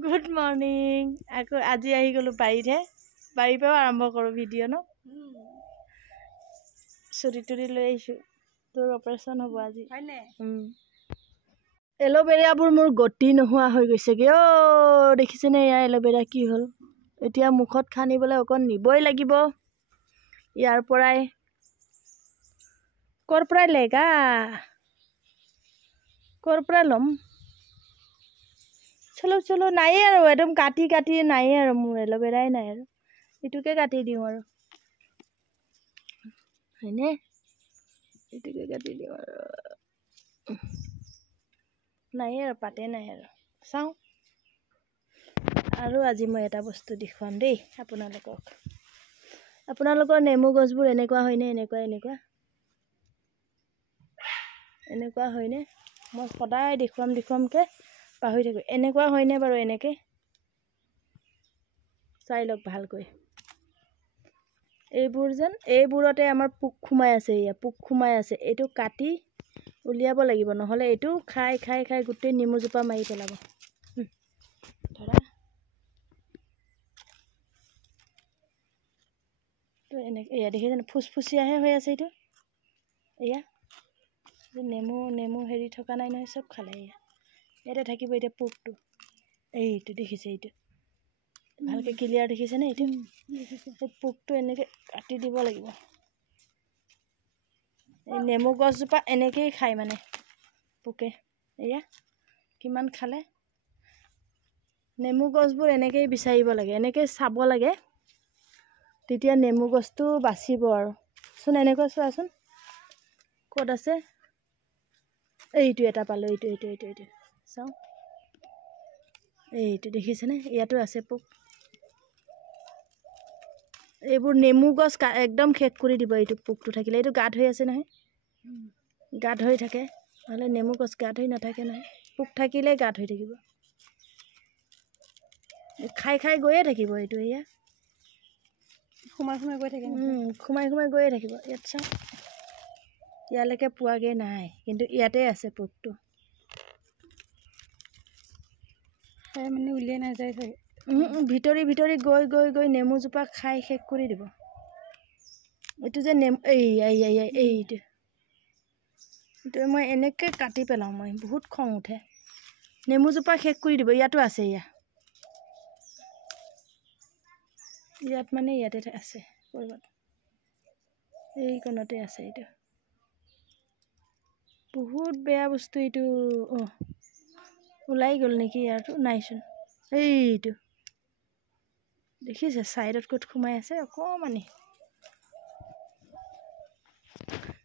good morning আকৌ আজি আহি গ'লো বাৰীতহে বাৰীৰ পৰাও আৰম্ভ কৰোঁ ভিডিঅ' ন চুৰি তুৰি লৈ আহিছোঁ তোৰ অপাৰেশ্যন হ'ব আজি হয়নে এল'ভেৰাবোৰ মোৰ গতি নোহোৱা হৈ গৈছেগৈ অ' দেখিছেনে এয়া এল'ভেৰা কি হ'ল এতিয়া মুখত খানিবলৈ অকণ নিবই লাগিব ইয়াৰ পৰাই ক'ৰ পৰাই লেগা ক'ৰ পৰা ল'ম চলো চলো নায়েই আৰু একদম কাটি কাটি নায়েই আৰু মোৰ এল'ভেৰাই নাই আৰু এইটোকে কাটি দিওঁ আৰু হয়নে এইটোকে কাটি দিওঁ আৰু নায়েই আৰু পাতে নাই আৰু চাওঁ আৰু আজি মই এটা বস্তু দেখুৱাম দেই আপোনালোকৰ নেমু গছবোৰ এনেকুৱা হয়নে এনেকুৱা হয়নে মই সদায় দেখুৱামকৈ পাহৰি থাকোঁ এনেকুৱা হয়নে বাৰু এনেকৈ চাই লওক ভালকৈ এইবোৰতে আমাৰ পোক সোমাই আছে এয়া পোক সোমাই আছে এইটো কাটি উলিয়াব লাগিব নহ'লে এইটো খাই গোটেই নেমুজোপা মাৰি পেলাব ধৰা তো এনেকৈ এয়া দেখিছেনে ফুচফুচীয়াহে হৈ আছে এইটো এয়া নেমু হেৰি থকা নাই নহয় চব খালে এয়া ইয়াতে থাকিব এতিয়া পোকটো এইটো দেখিছে এইটো ভালকৈ ক্লিয়াৰ দেখিছেনে এইটো পোকটো এনেকৈ কাটি দিব লাগিব এই নেমু গছজোপা এনেকৈয়ে খায় মানে পোকে এয়া কিমান খালে নেমু গছবোৰ এনেকৈয়ে বিচাৰিব লাগে এনেকৈ চাব লাগে তেতিয়া নেমু গছটো বাচিব আৰু চোন এনেকৈ চোৱাচোন ক'ত আছে এইটো এটা পালোঁ এইটো চাওঁ এইটো দেখিছেনে ইয়াতো আছে পোক এইবোৰ নেমু গছ একদম শেষ কৰি দিব এইটো পোকটো থাকিলে এইটো গাঁত হৈ আছে নহয় গাঁত হৈ থাকে নহ'লে নেমু গছ গাঁত হৈ নাথাকে নহয় পোক থাকিলে গাঁত হৈ থাকিব খাই গৈয়ে থাকিব এইটো এয়া সোমাই গৈয়ে থাকিব ইয়াত চাওঁ ইয়ালৈকে পোৱাগৈ নাই কিন্তু ইয়াতে আছে পোকটো মানে উলিয়াই নাযায় চাগে ভিতৰি গৈ নেমুজোপা খাই শেষ কৰি দিব এইটো যে এইটো মই এনেকৈ কাটি পেলাওঁ মই বহুত খং উঠে নেমুজোপা শেষ কৰি দিব ইয়াতো আছে ইয়াত মানে ইয়াতে আছে ক'ৰবাত এইকণতে আছে এইটো বহুত বেয়া বস্তু এইটো অঁ ওলাই গ'ল নেকি ইয়াৰটো নাইচোন এইটো দেখিছে ছাইডত ক'ত সোমাই আছে অকণমানি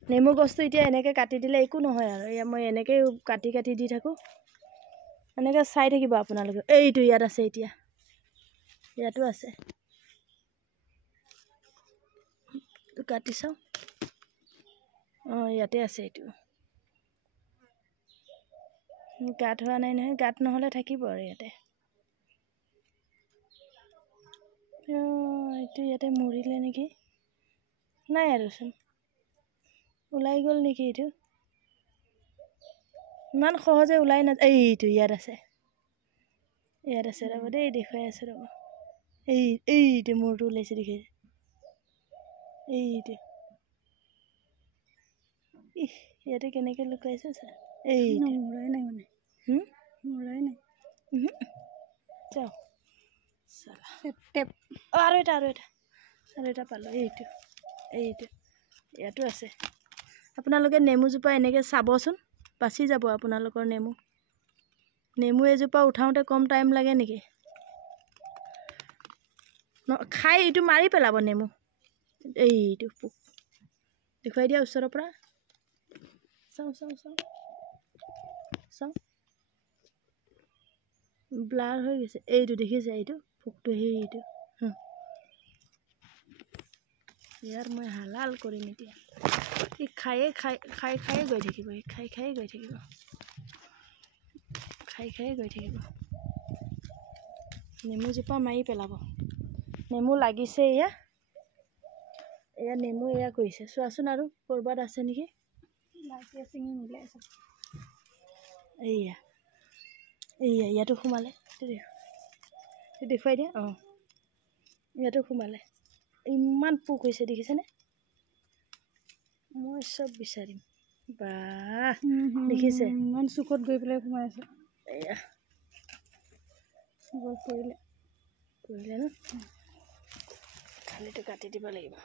নেমু গছটো এতিয়া এনেকৈ কাটি দিলে একো নহয় আৰু এয়া মই এনেকৈ কাটি দি থাকোঁ এনেকৈ চাই থাকিব আপোনালোকে এইটো ইয়াত আছে এতিয়া ইয়াতো আছে কাটি চাওঁ অঁ ইয়াতে আছে এইটো গাঁত হোৱা নাই নহয় গাঁত নহ'লে থাকিব আৰু ইয়াতে এইটো ইয়াতে মৰিলে নেকি নাই আৰুচোন ওলাই গ'ল নেকি এইটো ইমান সহজে ওলাই এইটো ইয়াত আছে ৰ'ব দেই দেখুৱাই আছোঁ ৰ'ব এইটো মূৰটো ওলাইছে দেখিছে এইটো ইয়াতে কেনেকৈ লুকাইছে চা এইটো মৰাই নাই মানে মৰাই নাই চাওঁ আৰু এটা পালোঁ এইটো ইয়াতো আছে আপোনালোকে নেমুজোপা এনেকৈ চাবচোন বাচি যাব আপোনালোকৰ নেমু এজোপা উঠাওঁতে কম টাইম লাগে নেকি খাই এইটো মাৰি পেলাব নেমু এইটো পোক দেখুৱাই দিয়া ওচৰৰ পৰা চাওঁ ব্লাৰ হৈ গৈছে এইটো দেখিছে এইটো পোকটো সেইটো ইয়াৰ মই হালাল কৰিম এতিয়া খায়ে গৈ থাকিব খায়ে গৈ থাকিব নেমুজোপা মাৰি পেলাব নেমু লাগিছে এয়া নেমু এয়া কৰিছে চোৱাচোন আৰু ক'ৰবাত আছে নেকি এইয়া ইয়াতো সোমালে দেখুৱাই দিয়া অঁ ইয়াতো সোমালে ইমান পোক হৈছে দেখিছেনে মই চব বিচাৰিম বাহ দেখিছে ইমান চুকত গৈ পেলাই সোমাই আছে এয়া বৰ পৰিলে ন খালিটো কাটি দিব লাগিব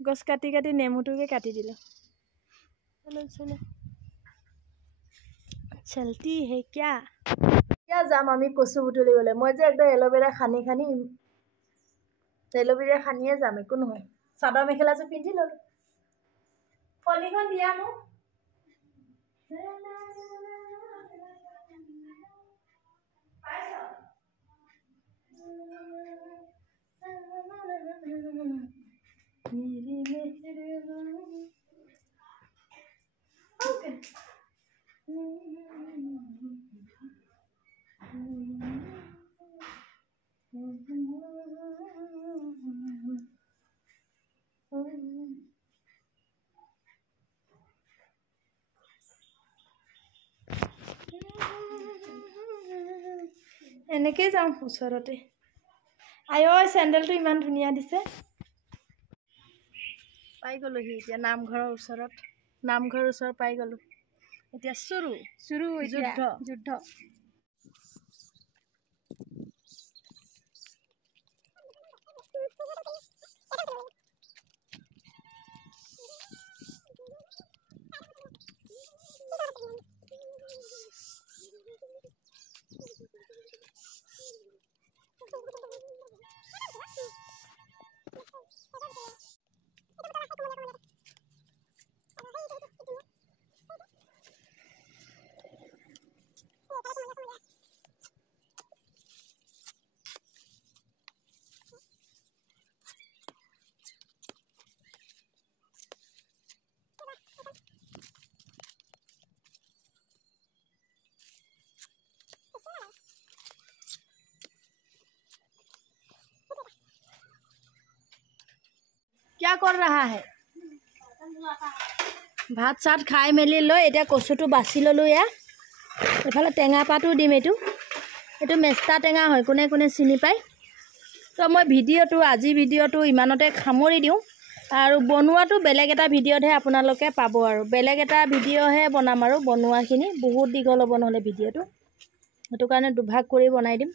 গছ কাটি কাটি নেমুটোকে কাটি দিলোঁ চলো চলো চলতি হে কিয়া এতিয়া যাম আমি কচু বুটলিবলৈ মই যে একদম এল'ভেৰা সানি সানিয়ে যাম একো নহয় চাদৰ মেখেলাযোৰ পিন্ধি ল'লোঁ ফলিখন দিয়া মোক এনেকেই যাওঁ ওচৰতে আই ঐ চেণ্ডেলটো ইমান ধুনীয়া দিছে পাই গ'লোহি এতিয়া নামঘৰৰ ওচৰত পাই গ'লো এতিয়া চুৰু যুদ্ধ क्या कर रहा है ভাত চাত খাই মেলি লৈ এতিয়া কচুটো বাছি ল'লোঁ এয়া এফালে টেঙা পাতো দিম এইটো মেষ্টা টেঙা হয় কোনে কোনে চিনি পায় তো মই আজি ভিডিঅ'টো ইমানতে সামৰি দিওঁ আৰু বনোৱাটো বেলেগ এটা ভিডিঅ'তহে আপোনালোকে পাব আৰু বেলেগ এটা ভিডিঅ'হে বনাম আৰু বনোৱাখিনি বহুত দীঘল হ'ব নহ'লে ভিডিঅ'টো সেইটো কাৰণে দুভাগ কৰি বনাই দিম